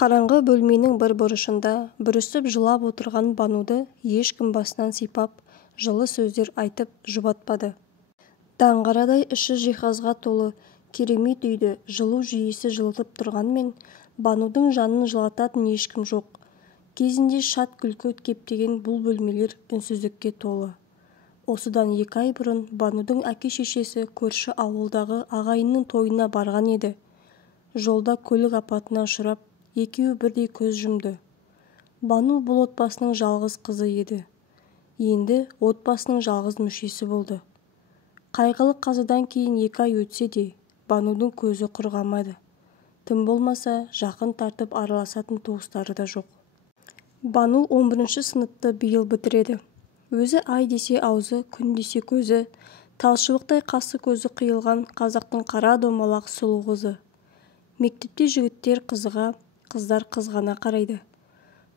Қараңғы бөлменің бір бұрышында бүрісіп жылап отырған Бануды ешкім басынан сипап, жылы сөздер айтып жұбатпады. Даңғарадай іші жиһазға толы керемет үйді жылу жүйесі жылытып тұрғанмен, Банудың жанын жылататын ешкім жоқ. Кезінде шат күлкі кептеген бұл бөлмелер үнсіздікке толы. Осыдан 2 ай бұрын Банудың әке-шешесі көрші ауылдағы ағайынның тойына барған еді. Жолда көлік апатына ұшырап, екеуі бірдей көз жұмды. Бану бұл отбасының жалғыз қызы еді. Енді отбасының жалғыз мүшесі болды. Қайғылы қазадан кейін 2 ай өтсе де, Банудың көзі құрғамады. Тым болмаса, жақын тартып араласатын туыстары да жоқ. Бану 11-ші сыныпты биыл бітіреді. Өзі ай десе аузы, күн десе көзі, талшыбықтай қасы көзі қиылған қазақтың қара домалақ сұлу қызы. Мектепте жігіттер қызыға, қыздар қызғана қарайды.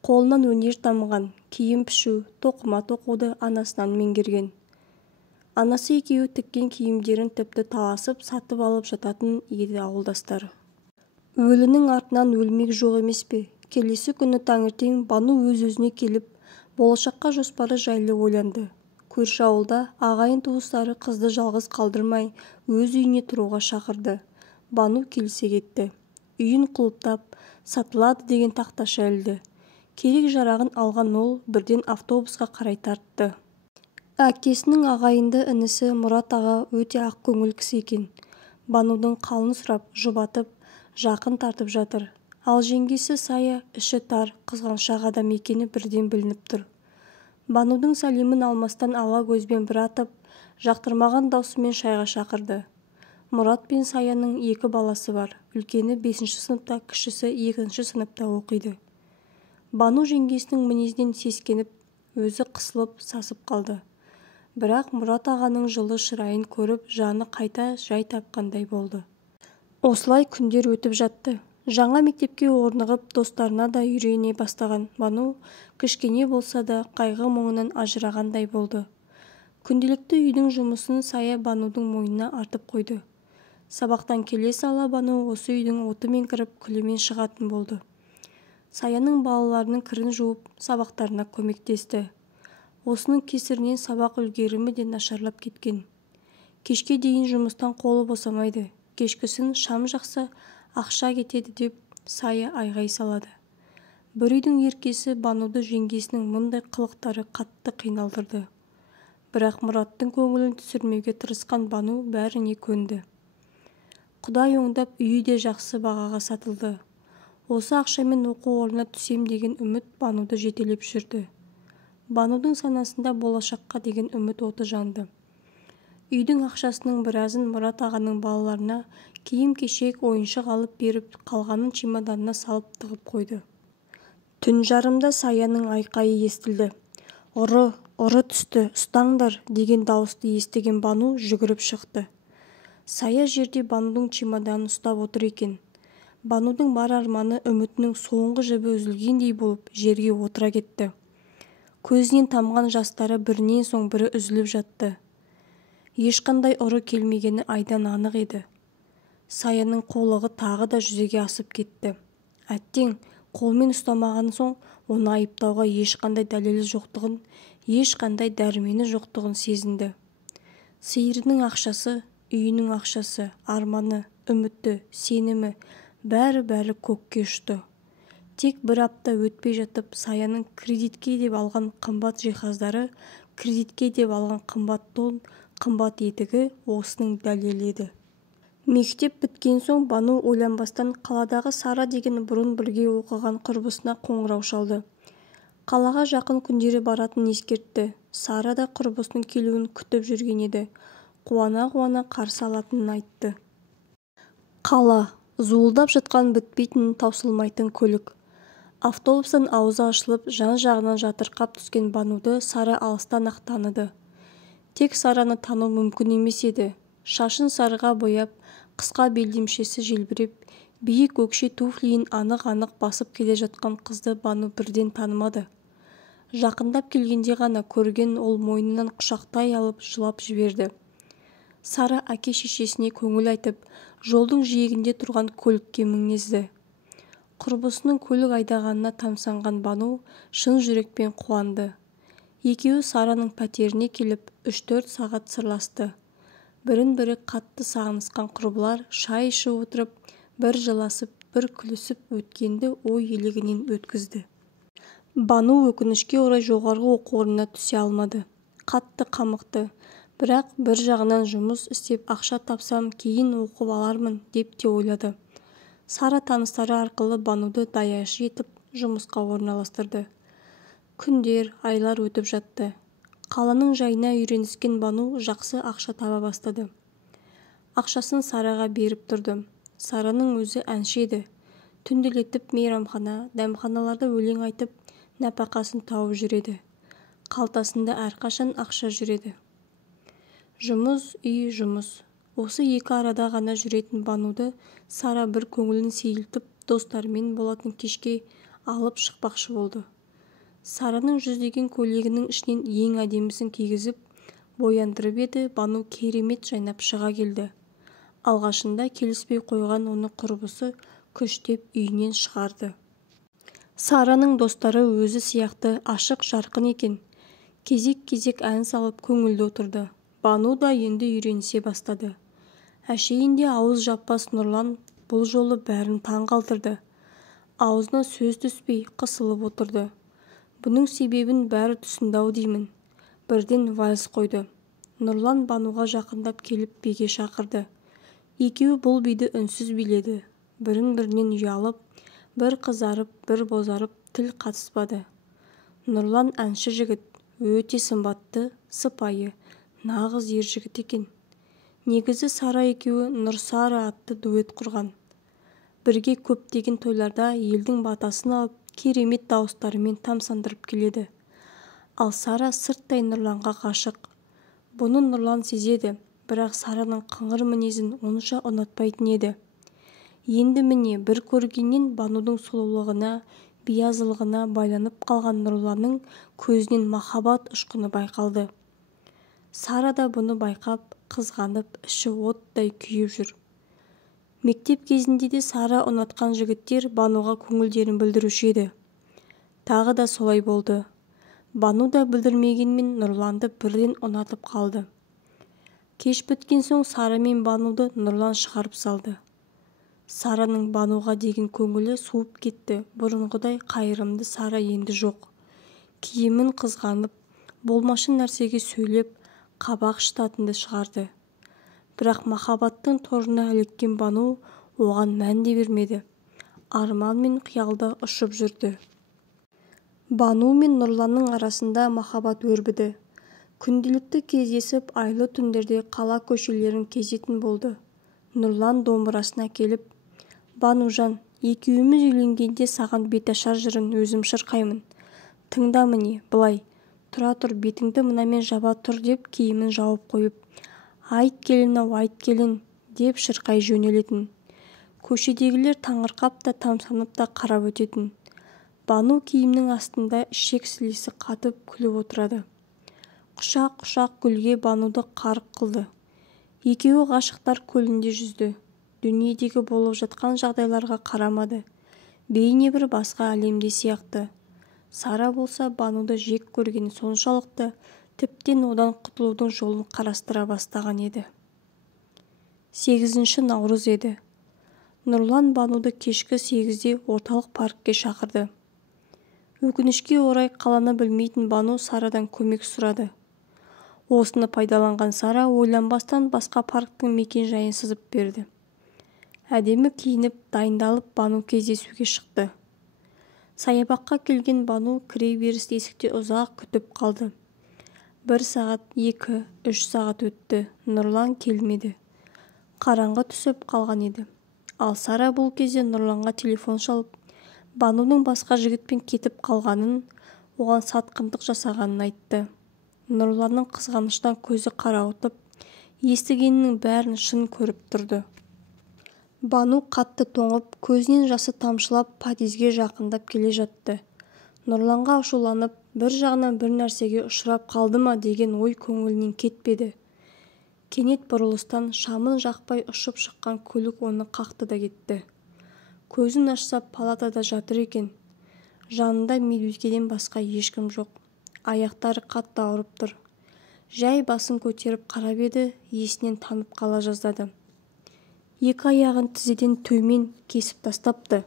Қолынан өнер дамыған, киім пішу, тоқыма тоқуды анасынан меңгерген. Анасы екеуі тіккен киімдерін тіпті таласып сатып алып жататын еді ауылдастары. Өлінің артынан өлмек жоқ емес пе? Келесі күні таңертең Бану өз-өзіне келіп, болашаққа жоспары жайлы ойланды. Көрші ауылда ағайын туыстары қызды жалғыз қалдырмай, өз үйіне тұруға шақырды. Бану келсе кетті. Үйін құлыптап, сатылады деген тақташа ілді. Керек жарағын алған ол бірден автобусқа қарай тартты. Әкесінің ағайынды інісі Мұрат аға өте ақ көңіл кісі екен. Банудың қалын сұрап, жұбатып, жақын тартып жатыр. Ал жеңгесі Сая іші тар, қызғаншақ адам екені бірден білініп тұр. Банудың сәлемін алмастан ала көзбен бір атып, жақтырмаған даусымен шайға шақырды. Мұрат пен Саяның 2 баласы бар. Үлкені 5-ші сыныпта, кішісі 2-ші сыныпта оқиды. Бану жеңгесінің мінезінен сескеніп, өзі қысылып, сасып қалды. Бірақ Мұрат ағаның жылы шырайын көріп, жаны қайта жай тапқандай болды. Осылай күндер өтіп жатты. Жаңа мектепке орнығып, достарына да үйрене бастаған Бану, кішкене болса да қайғы мұңынан ажырағандай болды. Күнделікті үйдің жұмысын Сая Банудың мойнына артып қойды. Сабақтан келе сала Бану осы үйдің отымен кіріп, күлімен шығатын болды. Саяның балаларының кірін жуып, сабақтарына көмектесті. Осының кесірінен сабақ үлгерімі де нашарлап кеткен. Кешке дейін жұмыстан қолы босамайды. Кешкісін шам жақса, ақша кетеді деп Сая айғай салады. Бір үйдің еркесі Бануды жеңгесінің мұндай қылықтары қатты қиналдырды. Бірақ Мұраттың көңілін түсірмеуге тырысқан Бану бәріне көнді. Құдай оңдап үйі де жақсы бағаға сатылды. Осы ақшамен оқу орнына түсем деген үміт Бануды жетелеп жүрді. Банудың санасында болашаққа деген үміт оты жанды. Үйдің ақшасының біразын Мұрат ағаның балаларына киім-кешек ойыншық алып беріп, қалғанын чемоданына салып тығып қойды. Түн жарымда Саяның айқайы естілді. Ұры түсті, ұстаңдар деген дауысты естіген Бану жүгіріп шықты. Сая жерде Банудың чемоданын ұстап отыр екен. Банудың бар арманы, үмітінің соңғы жібі үзілгендей болып жерге отыра кетті. Көзінен тамған жастары бірінен соң бірі үзіліп жатты. Ешқандай ұры келмегені айдан анық еді. Саяның қулығы тағы да жүзеге асып кетті. Әттең, қолмен ұстамаған соң, оны айыптауға ешқандай дәлелі жоқтығын, ешқандай дәрмені жоқтығын сезінді. Сиырының ақшасы, үйінің ақшасы, арманы, үміті, сенімі, бәрі көкке ұшты. Тек бір апта өтпей жатып, Саяның кредитке деп алған қымбат жиһаздары, кредитке деп алған қымбат тон, қымбат етігі осының дәлелі еді. Мектеп біткен соң Бану ойланбастан қаладағы Сара деген бұрын бірге оқыған құрбысына қоңырау шалды. Қалаға жақын күндері баратын ескертті. Сара да құрбысының келуін күтіп жүрген еді. Қуана-қуана қарсы алатынын айтты. Қала, зуылдап жатқан бітпейтін, таусылмайтын көлік. Автобустан аузы ашылып, жан-жағынан жатырқап түскен Бануды Сара алыстан-ақ таныды. Тек Сараны тану мүмкін емес еді. Шашын сарыға бояп, қысқа белдемшесі желбіреп, биік өкше туфлиін анық-анық басып келе жатқан қызды Бану бірден танымады. Жақындап келгенде ғана көрген ол мойнынан құшақтай алып жылап жіберді. Сара әке-шешесіне көңіл айтып, жолдың жиегінде тұрған көлікке мінгізді. Құрбысының көлік айдағанына тамсанған Бану шын жүрекпен қуанды. Екеуі Сараның пәтеріне келіп 3-4 сағат сырласты. Бірін-бірі қатты сағынысқан құрбылар шай ішіп отырып, бір жыласып, бір күлісіп өткенді ой елегінен өткізді. Бану өкінішке орай жоғарғы оқу орнына түсе алмады. Қатты қамықты. Бірақ бір жағынан жұмыс істеп ақша тапсам, кейін оқып алармын деп те ойлады. Сара таныстары арқылы Бануды даяшы етіп жұмысқа орналастырды. Күндер, айлар өтіп жатты. Қаланың жайына үйреніскен Бану жақсы ақша таба бастады. Ақшасын Сараға беріп тұрды. Сараның өзі әнші еді. Түнделетіп мейрамхана, дәмханаларда өлең айтып, нәпақасын тауып жүреді. Қалтасында әрқашан ақша жүреді. Жұмыс, үй, жұмыс. Осы екі арада ғана жүретін Бануды Сара бір көңілін сейілтіп, достарымен болатын кешке алып шықпақшы болды. Сараның жүздеген көйлегінің ішінен ең әдемісін кигізіп, бояндырып еді, Бану керемет жайнап шыға келді. Алғашында келіспей қойған оны құрбысы күштеп үйінен шығарды. Сараның достары өзі сияқты ашық жарқын екен. Кезек-кезек ән салып көңілді отырды. Бану да енді үйренісе бастады. Әшейінде ауыз жаппас Нұрлан бұл жолы бәрін таң қалдырды. Аузына сөз түспей қысылып отырды. Бұның себебін бәрі түсінді-ау деймін. Бірден вальс қойды. Нұрлан Бануға жақындап келіп биге шақырды. Екеуі бұл биді үнсіз биледі. Бірін-бірінен ұялып, бір қызарып, бір бозарып тіл қатыспады. Нұрлан әнші жігіт, өте сымбатты, сыпайы, нағыз ер жігіт екен. Негізі Сара екеуі Нұрсары атты дуэт құрған. Бірге көптеген тойларда елдің батасын алып, керемет дауыстарымен тамсандырып келеді. Ал Сара сырттай Нұрланға ғашық. Бұны Нұрлан сезеді, бірақ Сараның қыңыр мінезін онша ұнатпайтын еді. Енді міне бір көргеннен Банудың сұлулығына, биязылығына байланып қалған Нұрланның көзінен махаббат ұшқыны байқалды. Сара да бұны байқап, қызғанып, іші оттай күйіп жүр. Мектеп кезінде де Сара ұнатқан жігіттер Бануға көңілдерін білдіруші еді. Тағы да солай болды. Бану да білдірмегенмен Нұрланды бірден ұнатып қалды. Кеш біткен соң Сара мен Бануды Нұрлан шығарып салды. Сараның Бануға деген көңілі суып кетті. Бұрынғыдай қайырымды Сара енді жоқ. Киімін қызғанып, болмашы нәрсеге сөйлеп, қабақ шытатынды шығарды. Бірақ махаббаттың торына іліккен Бану оған мән де бермеді. Арман мен қиялда ұшып жүрді. Бану мен Нұрланның арасында махаббат өрбіді. Күнделікті кездесіп, айлы түндерде қала көшелерін кезетін болды. Нұрлан домбырасына келіп, «Банужан, екеуіміз үйленгенде саған беташар жырын өзім шырқаймын. Тыңда міне, былай. Тұра тұр, бетіңді мынамен жаба тұр» деп киімін жауып қойып, «Айт келін-ау, айт келін» деп шырқай жөнелетін. Көшедегілер таңырқап та тамсанып та қарап өтетін. Бану киімнің астында ішек сілесі қатып күліп отырады. Құшақ-құшақ гүлге Бануды қарық қылды. Екеуі ғашықтар көлінде жүзді. Дүниедегі болып жатқан жағдайларға қарамады. Бейне бір басқа әлемде сияқты. Сара болса Бануды жек көргені соншалықты, тіптен одан құтылудың жолын қарастыра бастаған еді. 8 наурыз еді. Нұрлан Бануды кешкі 8-де орталық паркке шақырды. Өкінішке орай қаланы білмейтін Бану Сарадан көмек сұрады. Осыны пайдаланған Сара ойланбастан басқа парктың мекен жайын сызып берді. Әдемі киініп, дайындалып Бану кездесуге шықты. Саябаққа келген Бану кіре беріс есікте ұзақ күтіп қалды. 1 сағат, 2, 3 сағат өтті. Нұрлан келмеді. Қараңғы түсіп қалған еді. Ал Сара бұл кезде Нұрланға телефон шалып, Банудың басқа жігітпен кетіп қалғанын, оған сатқындық жасағанын айтты. Нұрланның қызғаныштан көзі қарауытып, естігенінің бәрін шын көріп тұрды. Бану қатты тоңып, көзінен жасы тамшылап подъезге жақындап келе жатты. Нұрланға ашуланып, бір жағынан бір нәрсеге ұшырап қалды ма деген ой көңілінен кетпеді. Кенет бұрылыстан шамын жақпай ұшып шыққан көлік оны қақты да кетті. Көзін ашса палатада жатыр екен. Жанында медбикеден басқа ешкім жоқ. Аяқтары қатты ауырып тұр. Жай басын көтеріп қарап еді, есінен танып қала жаздады. Екі аяғын тізеден төмен кесіп тастапты.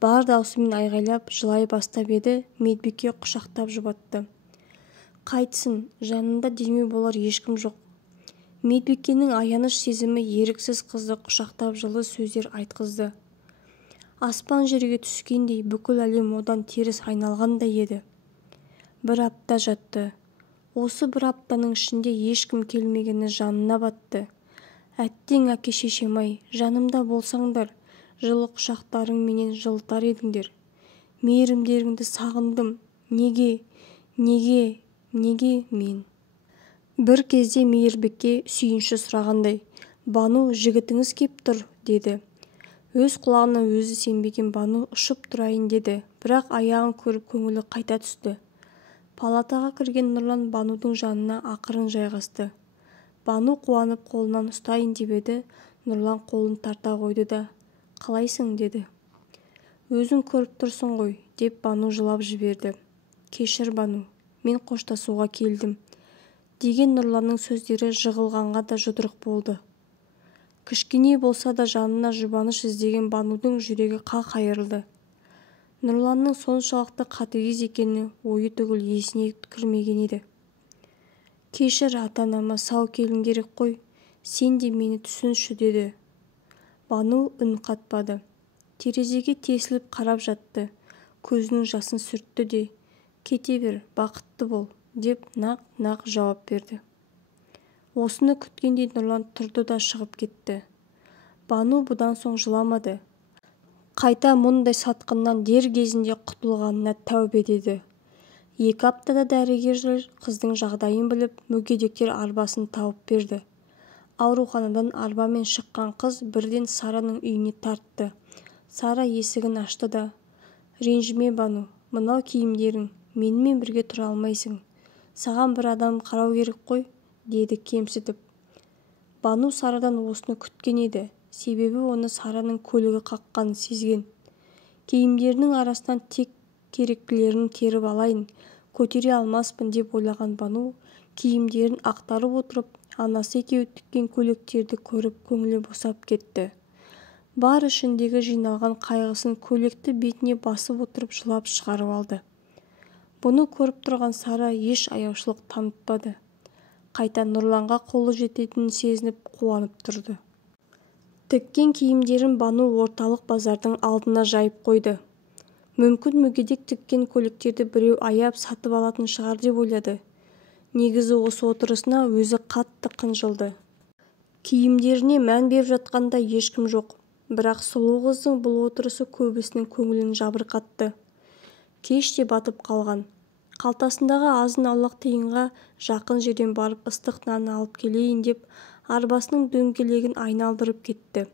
Бар даусымен айғайлап жылай бастап еді, медбике құшақтап жұбатты. Қайтсын, жанында демеу болар ешкім жоқ. Медбикенің аяныш сезімі еріксіз қызды құшақтап жылы сөздер айтқызды. Аспан жерге түскендей бүкіл әлем одан теріс айналғандай еді. Бір апта жатты. Осы бір аптаның ішінде ешкім келмегені жанына батты. Әттең әке-шешем-ай, жанымда болсаңдар, жылы құшақтарың менен жылытар едіңдер. Мейірімдеріңді сағындым. Неге мен? Бір кезде мейірбекке сүйінші сұрағандай, Бану, жігітіңіз кеп тұр, деді. Өз құлағына өзі сенбеген Бану ұшып тұрайын деді, бірақ аяғын көріп көңілі қайта түсті. Палатаға кірген Нұрлан Банудың жанына ақырын жайғасты. Бану қуанып қолынан ұстайын деп еді, Нұрлан қолын тарта қойды да, қалайсың, деді. Өзің көріп тұрсың ғой, деп Бану жылап жіберді. Кешір, Бану, мен қоштасуға келдім, деген Нұрланның сөздері жығылғанға да жұдырық болды. Кішкене болса да жанына жұбаныш іздеген Банудың жүрегі қақ айырылды. Нұрланның соншалықты қатыгез екені ойы түгіл есіне кірмеген еді. Кешір, ата-анама сау келін керек қой, сен де мені түсінші, деді. Бану үн қатпады. Терезеге тесіліп қарап жатты. Көзінің жасын сүртті де, кете бер, бақытты бол, деп нақ жауап берді. Осыны күткендей Нұрлан тұрды да шығып кетті. Бану бұдан соң жыламады. Қайта мұндай сатқыннан дер кезінде құтылғанына тәубе деді. 2 аптада дәрігерлер қыздың жағдайын біліп, мүгедектер арбасын тауып берді. Ауруханадан арбамен шыққан қыз бірден Сараның үйіне тартты. Сара есігін ашты да, ренжіме, Бану, мынау киімдерің, менімен бірге тұра алмайсың. Саған бір адам қарау керек қой, деді кемсітіп. Бану Сарадан осыны күткен еді. Себебі оны Сараның көлігі қаққанын сезген. Киімдерінің арасынан тек керектілерін теріп алайын, көтере алмаспын деп ойлаған Бану, киімдерін ақтарып отырып, анасы екеуі тіккен көйлектерді көріп көңілі босап кетті. Бар ішіндегі жиналған қайғысын көйлекті бетіне басып отырып жылап шығарып алды. Бұны көріп тұрған Сара еш аяушылық танытпады. Қайта Нұрланға қолы жететінін сезініп қуанып тұрды. Тіккен киімдерін Бану орталық базардың алдына жайып қойды. Мүмкін мүгедек тіккен көйлектерді біреу аяп сатып алатын шығар деп ойлады. Негізі осы отырысына өзі қатты қынжылды. Киімдеріне мән беріп жатқанда ешкім жоқ. Бірақ сұлу қыздың бұл отырысы көбісінің көңілін жабырқатты. Кеш те батып қалған. Қалтасындағы азын-аулақ тиынға жақын жерден барып ыстық нан алып келейін деп арбасының дөңгелегін айналдырып кетті.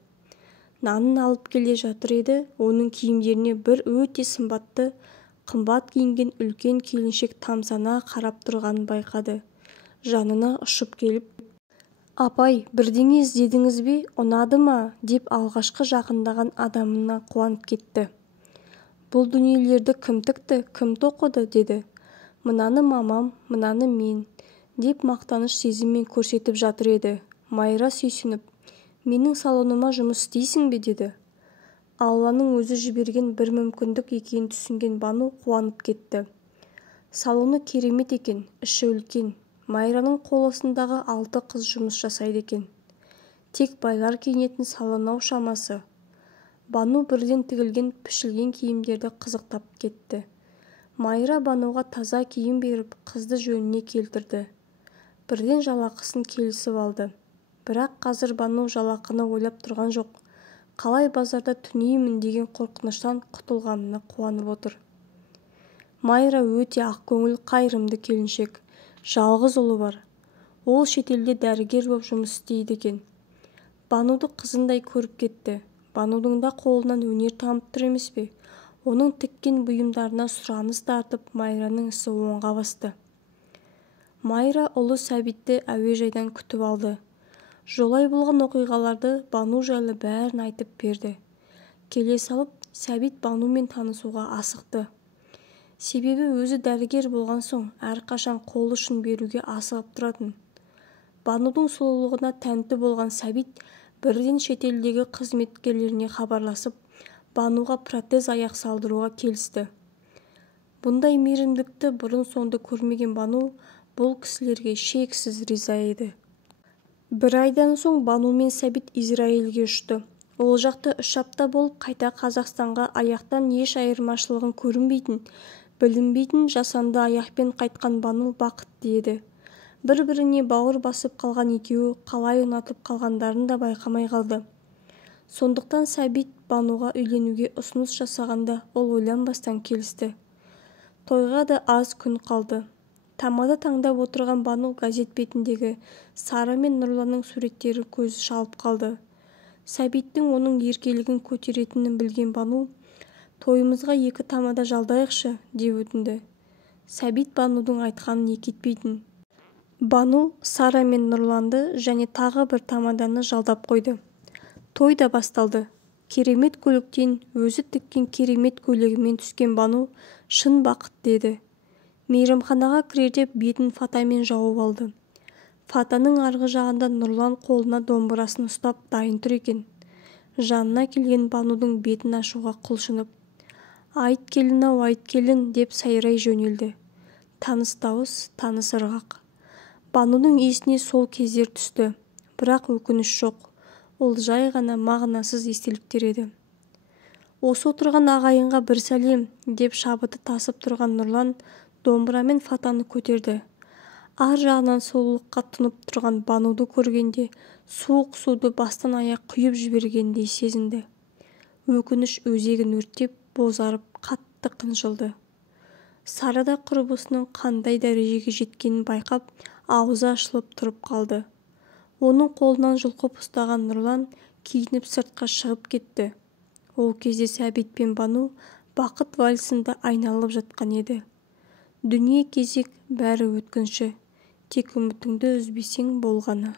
Нанын алып келе жатыр еді, оның киімдеріне бір өте сымбатты, қымбат киінген үлкен келіншек тамсана қарап тұрғанын байқады. Жанына ұшып келіп, апай, бірдеңе іздедіңіз бе, ұнады ма, деп алғашқы жақындаған адамына қуанып кетті. Бұл дүниелерді кім тікті, кім тоқыды, деді. Мынаны мамам, мынаны мен, деп мақтаныш сезіммен көрсетіп жатыр еді. Майра сүйсініп, менің салоныма жұмыс істейсің бе, деді. Алланың өзі жіберген бір мүмкіндік екенін түсінген Бану қуанып кетті. Салоны керемет екен, іші үлкен. Майраның қол астындағы 6 қыз жұмыс жасайды екен. Тек байлар киінетін салон-ау шамасы. Бану бірден тігілген пішілген киімдерді қызықтап кетті. Майра Бануға таза киім беріп, қызды жөніне келтірді. Бірден жалақысын келісіп алды. Бірақ қазір Бану жалақыны ойлап тұрған жоқ. Қалай базарда түнеймін деген қорқыныштан құтылғанына қуанып отыр. Майра өте ақкөңіл, қайырымды келіншек. Жалғыз ұлы бар. Ол шетелде дәрігер болып жұмыс істейді екен. Бануды қызындай көріп кетті. Банудың да қолынан өнер тамып тұр емес пе? Оның тіккен бұйымдарына сұраныс тартып, Майраның ісі оңға басты. Майра ұлы Сәбитті әуежайдан күтіп алды. Жолай болған оқиғаларды Бану жайлы бәрін айтып берді. келе салып Сәбит Банумен танысуға асықты. Себебі өзі дәрігер болған соң әрқашан қол ұшын беруге асығып тұратын. Банудың сұлулығына тәнті болған Сәбит бірден шетелдегі қызметкерлеріне хабарласып, Бануға протез аяқ салдыруға келісті. Бұндай мейірімдікті бұрын-соңды көрмеген Бану бұл кісілерге шексіз риза еді. Бір айдан соң Бану мен Сәбит Израильге ұшты. Ол жақта 3 апта болып қайта Қазақстанға аяқтан еш айырмашылығын көрінбейтін, білінбейтін жасанды аяқпен қайтқан Бану бақытты еді. Бір-біріне бауыр басып қалған екеуі қалай ұнатып қалғандарын да байқамай қалды. Сондықтан Сәбит Бануға үйленуге ұсыныс жасағанда ол ойланбастан келісті. Тойға да аз күн қалды. Тамада таңдап отырған Бану газет бетіндегі Сара мен Нұрланның суреттері көз шалып қалды. Сәбиттің оның еркелігін көтеретінін білген Бану, тойымызға 2 тамада жалдайықшы деп өтінді. Сәбит Банудың айтқанын екі етпейтін. Бану Сара мен Нұрланды және тағы бір тамаданы жалдап қойды. Той да басталды. Керемет көліктен өзі тіккен керемет көйлегімен түскен Бану шын бақыт деді. Мейрамханаға кірерде бетін фатамен жауып алды. Фатаның арғы жағында Нұрлан қолына домбырасын ұстап дайын тұр екен. Жанына келген Банудың бетін ашуға құлшынып, «Айт келін-ау, айт келін» деп сайрай жөнелді. Таныс дауыс, таныс ырғақ. Банудың есіне сол кездер түсті, бірақ өкініш жоқ. Ол жай ғана мағынасыз естеліктер еді. Осы отырған ағайынға бір сәлем деп шабыты тасып тұрған Нұрлан домбырамен фатаны көтерді. Ар жағынан сұлулыққа тұнып тұрған Бануды көргенде суық суды бастан аяқ құйып жібергендей сезінді. Өкініш өзегін өртеп, бозарып, қатты қынжылды. Сарада құрбысының қандай дәрежеге жеткенін байқап, аузы ашылып тұрып қалды. Оның қолынан жұлқып ұстаған Нұрлан киініп сыртқа шығып кетті. Ол кезде Сәбит пен Бану бақыт вальсында айналып жатқан еді. Дүние кезек, бәрі өткінші. Тек үмітіңді үзбесең болғаны.